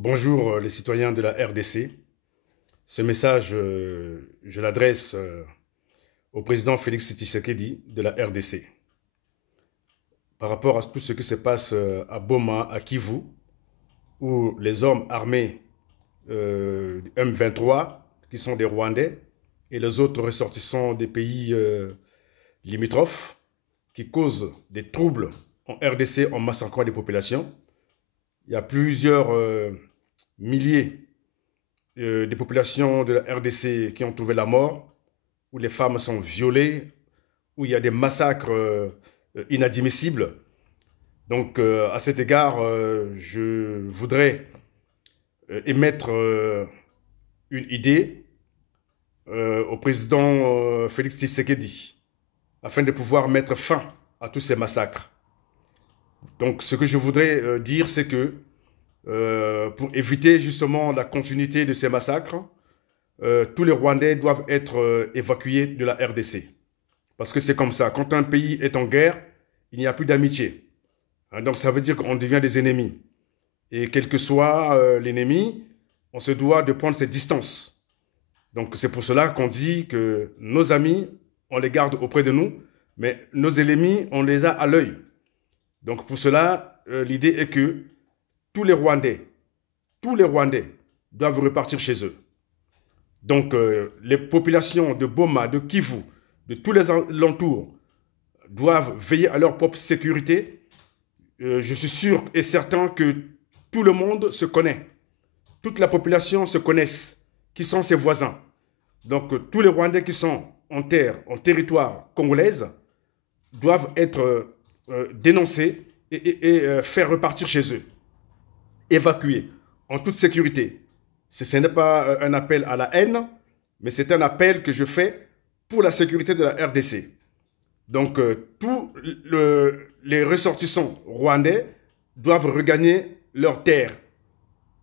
Bonjour les citoyens de la RDC. Ce message, je l'adresse au président Félix Tshisekedi de la RDC. Par rapport à tout ce qui se passe à Boma, à Kivu, où les hommes armés du M23, qui sont des Rwandais, et les autres ressortissants des pays limitrophes, qui causent des troubles en RDC en massacrant des populations. Il y a plusieurs milliers des populations de la RDC qui ont trouvé la mort, où les femmes sont violées, où il y a des massacres inadmissibles. Donc, à cet égard, je voudrais émettre une idée au président Félix Tshisekedi, afin de pouvoir mettre fin à tous ces massacres. Donc, ce que je voudrais dire, c'est que pour éviter justement la continuité de ces massacres, tous les Rwandais doivent être évacués de la RDC. Parce que c'est comme ça. Quand un pays est en guerre, il n'y a plus d'amitié. Hein, donc ça veut dire qu'on devient des ennemis. Et quel que soit l'ennemi, on se doit de prendre ses distances. Donc c'est pour cela qu'on dit que nos amis, on les garde auprès de nous, mais nos ennemis, on les a à l'œil. Donc pour cela, l'idée est que tous les Rwandais doivent repartir chez eux. Donc les populations de Boma, de Kivu, de tous les alentours doivent veiller à leur propre sécurité. Je suis sûr et certain que tout le monde se connaît. Toute la population se connaissent, qui sont ses voisins. Donc tous les Rwandais qui sont en terre, en territoire congolaise, doivent être dénoncés et faire repartir chez eux. Évacués en toute sécurité. Ce n'est pas un appel à la haine, mais c'est un appel que je fais pour la sécurité de la RDC. Donc, tous les ressortissants rwandais doivent regagner leur terre.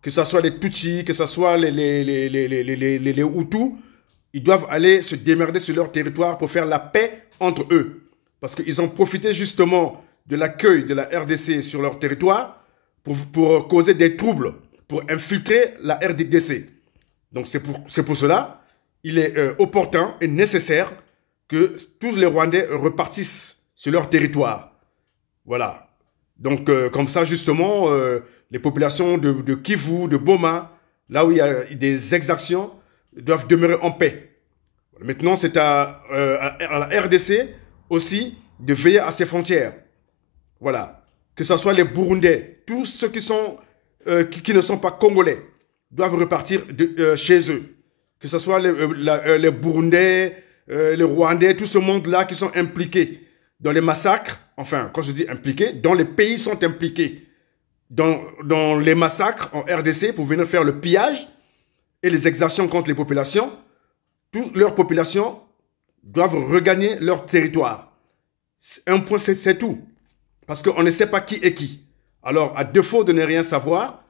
Que ce soit les Tutsis, que ce soit les Hutus, ils doivent aller se démerder sur leur territoire pour faire la paix entre eux. Parce qu'ils ont profité justement de l'accueil de la RDC sur leur territoire pour causer des troubles, pour infiltrer la RDC. Donc c'est pour cela, il est opportun et nécessaire que tous les Rwandais repartissent sur leur territoire. Voilà. Donc comme ça justement, les populations de Kivu, de Boma, là où il y a des exactions, doivent demeurer en paix. Maintenant, c'est à la RDC aussi de veiller à ses frontières. Voilà. Que ce soit les Burundais, tous ceux qui ne sont pas congolais, doivent repartir chez eux. Que ce soit les Burundais, les Rwandais, tout ce monde-là qui sont impliqués dans les massacres, enfin, quand je dis impliqués, dans les pays sont impliqués dans les massacres en RDC pour venir faire le pillage et les exactions contre les populations. Toutes leurs populations doivent regagner leur territoire. Un point, c'est tout. Parce qu'on ne sait pas qui est qui. Alors, à défaut de ne rien savoir,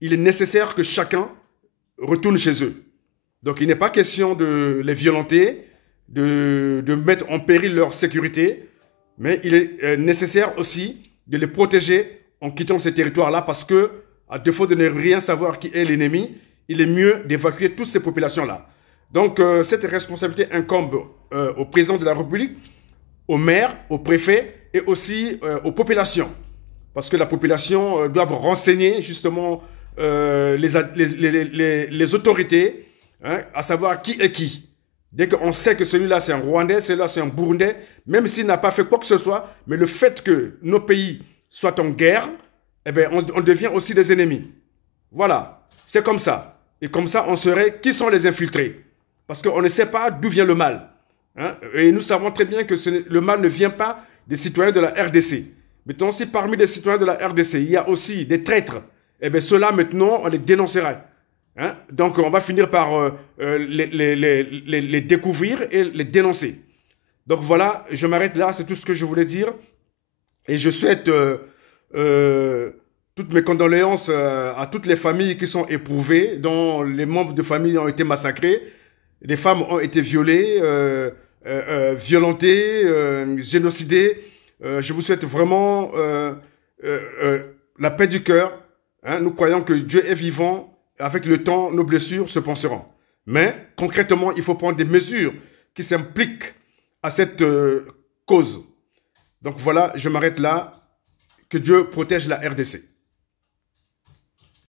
il est nécessaire que chacun retourne chez eux. Donc, il n'est pas question de les violenter, de mettre en péril leur sécurité, mais il est nécessaire aussi de les protéger en quittant ces territoires-là parce que, à défaut de ne rien savoir qui est l'ennemi, il est mieux d'évacuer toutes ces populations-là. Donc, cette responsabilité incombe au président de la République, aux maires, aux préfets et aussi aux populations. Parce que la population doit renseigner justement les autorités, hein, à savoir qui est qui. Dès qu'on sait que celui-là c'est un Rwandais, celui-là c'est un Burundais, même s'il n'a pas fait quoi que ce soit, mais le fait que nos pays soient en guerre, eh bien, on devient aussi des ennemis. Voilà, c'est comme ça. Et comme ça, on saurait qui sont les infiltrés. Parce qu'on ne sait pas d'où vient le mal. Hein? Et nous savons très bien que le mal ne vient pas des citoyens de la RDC. Maintenant, si parmi les citoyens de la RDC, il y a aussi des traîtres, eh bien, ceux-là, maintenant, on les dénoncera. Hein? Donc, on va finir par les découvrir et les dénoncer. Donc, voilà, je m'arrête là, c'est tout ce que je voulais dire. Et je souhaite toutes mes condoléances à toutes les familles qui sont éprouvées, dont les membres de famille ont été massacrés, les femmes ont été violées, violentées, génocidées. Je vous souhaite vraiment la paix du cœur, Hein, nous croyons que Dieu est vivant. Avec le temps, nos blessures se penseront. Mais concrètement, il faut prendre des mesures qui s'impliquent à cette cause. Donc voilà, je m'arrête là. Que Dieu protège la RDC.